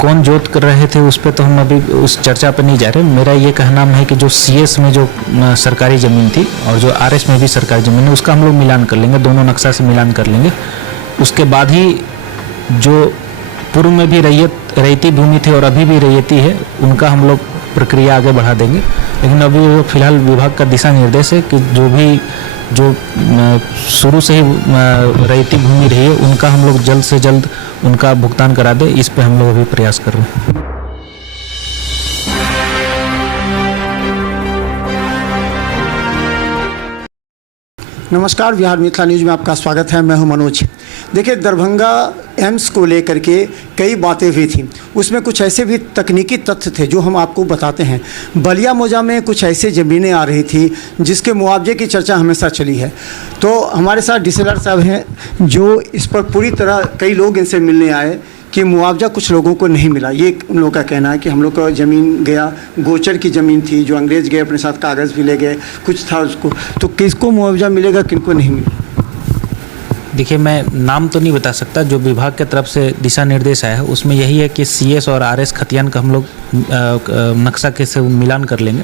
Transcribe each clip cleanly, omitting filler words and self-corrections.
कौन जोत कर रहे थे उस पर तो हम अभी उस चर्चा पर नहीं जा रहे। मेरा ये कहना है कि जो सीएस में जो सरकारी ज़मीन थी और जो आरएस में भी सरकारी ज़मीन है उसका हम लोग मिलान कर लेंगे, दोनों नक्शा से मिलान कर लेंगे। उसके बाद ही जो पूर्व में भी रैयती भूमि थी और अभी भी रैयती है उनका हम लोग प्रक्रिया आगे बढ़ा देंगे। लेकिन अभी वो फिलहाल विभाग का दिशा निर्देश है कि जो शुरू से ही रैयती भूमि रही है उनका हम लोग जल्द से जल्द उनका भुगतान करा दे, इस पे हम लोग अभी प्रयास कर रहे हैं। नमस्कार, बिहार मिथिला न्यूज़ में आपका स्वागत है। मैं हूं मनोज। देखिए, दरभंगा एम्स को लेकर के कई बातें हुई थी, उसमें कुछ ऐसे भी तकनीकी तथ्य थे जो हम आपको बताते हैं। बलिया मौजा में कुछ ऐसी ज़मीनें आ रही थी जिसके मुआवजे की चर्चा हमेशा चली है। तो हमारे साथ डीसीएलआर साहब हैं जो इस पर पूरी तरह, कई लोग इनसे मिलने आए कि मुआवजा कुछ लोगों को नहीं मिला। ये उन लोगों का कहना है कि हम लोग का ज़मीन गया, गोचर की ज़मीन थी, जो अंग्रेज़ गए अपने साथ कागज़ भी ले गए, कुछ था उसको, तो किसको मुआवजा मिलेगा, किनको नहीं मिलेगा। देखिए, मैं नाम तो नहीं बता सकता। जो विभाग के तरफ से दिशा निर्देश आया है उसमें यही है कि सीएस और आरएस खतियान का हम लोग नक्शा के से मिलान कर लेंगे।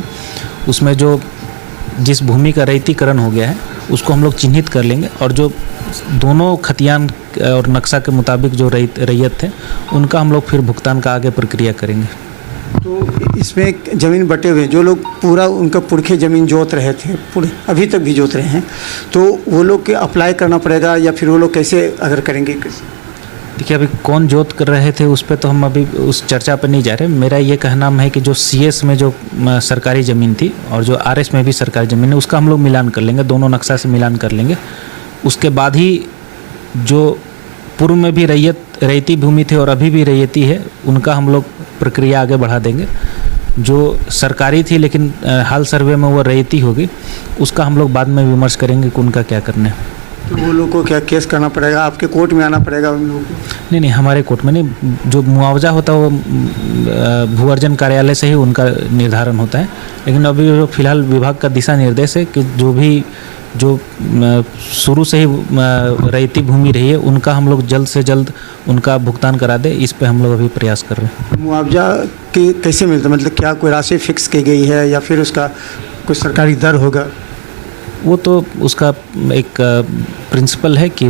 उसमें जो जिस भूमि का रैयतीकरण हो गया है उसको हम लोग चिन्हित कर लेंगे और जो दोनों खतियान और नक्शा के मुताबिक जो रैयत थे उनका हम लोग फिर भुगतान का आगे प्रक्रिया करेंगे। तो इसमें ज़मीन बटे हुए जो लोग पूरा उनका पुरखे ज़मीन जोत रहे थे, पूरे अभी तक भी जोत रहे हैं, तो वो लोग के अप्लाई करना पड़ेगा या फिर वो लोग कैसे अगर करेंगे? देखिए, अभी कौन जोत कर रहे थे उस पर तो हम अभी उस चर्चा पर नहीं जा रहे। मेरा ये कहना है कि जो सीएस में जो सरकारी ज़मीन थी और जो आरएस में भी सरकारी ज़मीन है उसका हम लोग मिलान कर लेंगे, दोनों नक्शा से मिलान कर लेंगे। उसके बाद ही जो पूर्व में भी रैयती भूमि थी और अभी भी रैयती है उनका हम लोग प्रक्रिया आगे बढ़ा देंगे। जो सरकारी थी लेकिन हाल सर्वे में वो रैयती होगी, उसका हम लोग बाद में विमर्श करेंगे कि उनका क्या करना है। तो वो लोगों को क्या केस करना पड़ेगा, आपके कोर्ट में आना पड़ेगा उन लोगों को? नहीं, हमारे कोर्ट में नहीं। जो मुआवजा होता है वो भू अर्जन कार्यालय से ही उनका निर्धारण होता है। लेकिन अभी जो फिलहाल विभाग का दिशा निर्देश है कि जो शुरू से ही रैयती भूमि रही है उनका हम लोग जल्द से जल्द उनका भुगतान करा दे, इस पे हम लोग अभी प्रयास कर रहे हैं। मुआवजा के कैसे मिलता है, मतलब क्या कोई राशि फिक्स की गई है या फिर उसका कोई सरकारी दर होगा? वो तो उसका एक प्रिंसिपल है कि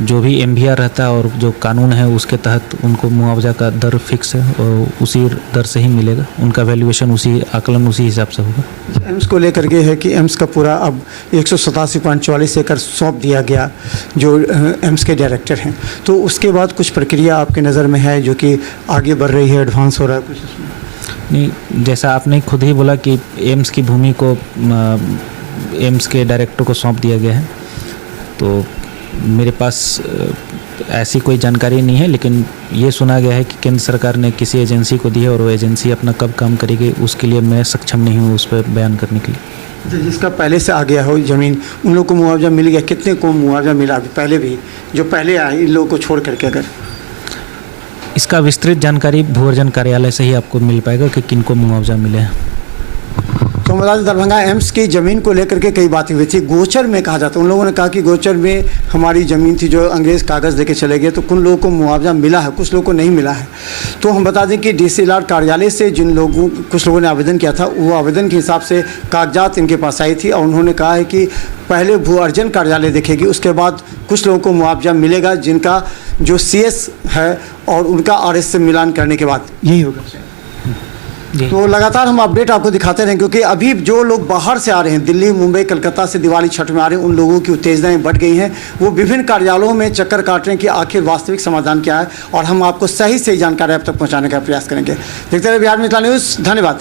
जो भी एमवीआर रहता है और जो कानून है उसके तहत उनको मुआवजा का दर फिक्स है और उसी दर से ही मिलेगा। उनका वैल्यूएशन उसी आकलन उसी हिसाब से होगा। एम्स को लेकर के है कि एम्स का पूरा अब 187.44 एकड़ सौंप दिया गया जो एम्स के डायरेक्टर हैं, तो उसके बाद कुछ प्रक्रिया आपके नज़र में है जो कि आगे बढ़ रही है, एडवांस हो रहा है कुछ उसमें? नहीं, जैसा आपने खुद ही बोला कि एम्स की भूमि को एम्स के डायरेक्टर को सौंप दिया गया है, तो मेरे पास ऐसी कोई जानकारी नहीं है। लेकिन ये सुना गया है कि केंद्र सरकार ने किसी एजेंसी को दी है और वो एजेंसी अपना कब काम करेगी उसके लिए मैं सक्षम नहीं हूँ उस पर बयान करने के लिए। जिसका पहले से आ गया हो ज़मीन, उन लोगों को मुआवजा मिल गया? कितने को मुआवजा मिला अभी पहले भी, जो पहले आए इन लोगों को छोड़ करके? अगर इसका विस्तृत जानकारी भू अर्जन कार्यालय से ही आपको मिल पाएगा कि किनको मुआवजा मिले हैं। तो मतलब दरभंगा एम्स की ज़मीन को लेकर के कई बातें हुई थी। गोचर में कहा जाता है, उन लोगों ने कहा कि गोचर में हमारी ज़मीन थी जो अंग्रेज़ कागज़ लेके चले गए, तो कुछ लोगों को मुआवजा मिला है, कुछ लोगों को नहीं मिला है। तो हम बता दें कि डीसीएलआर कार्यालय से कुछ लोगों ने आवेदन किया था, वो आवेदन के हिसाब से कागजात इनके पास आई थी और उन्होंने कहा है कि पहले भू अर्जन कार्यालय देखेगी, उसके बाद कुछ लोगों को मुआवजा मिलेगा जिनका जो सीएस है और उनका आरएस से मिलान करने के बाद यही होगा। तो लगातार हम अपडेट आपको दिखाते रहें, क्योंकि अभी जो लोग बाहर से आ रहे हैं, दिल्ली, मुंबई, कलकत्ता से दिवाली छठ में आ रहे हैं, उन लोगों की उत्तेजनाएं बढ़ गई हैं। वो विभिन्न कार्यालयों में चक्कर काट रहे हैं कि आखिर वास्तविक समाधान क्या है, और हम आपको सही जानकारी अब तक पहुंचाने का प्रयास करेंगे। देखते रहिए बिहार मिथिला न्यूज़। धन्यवाद।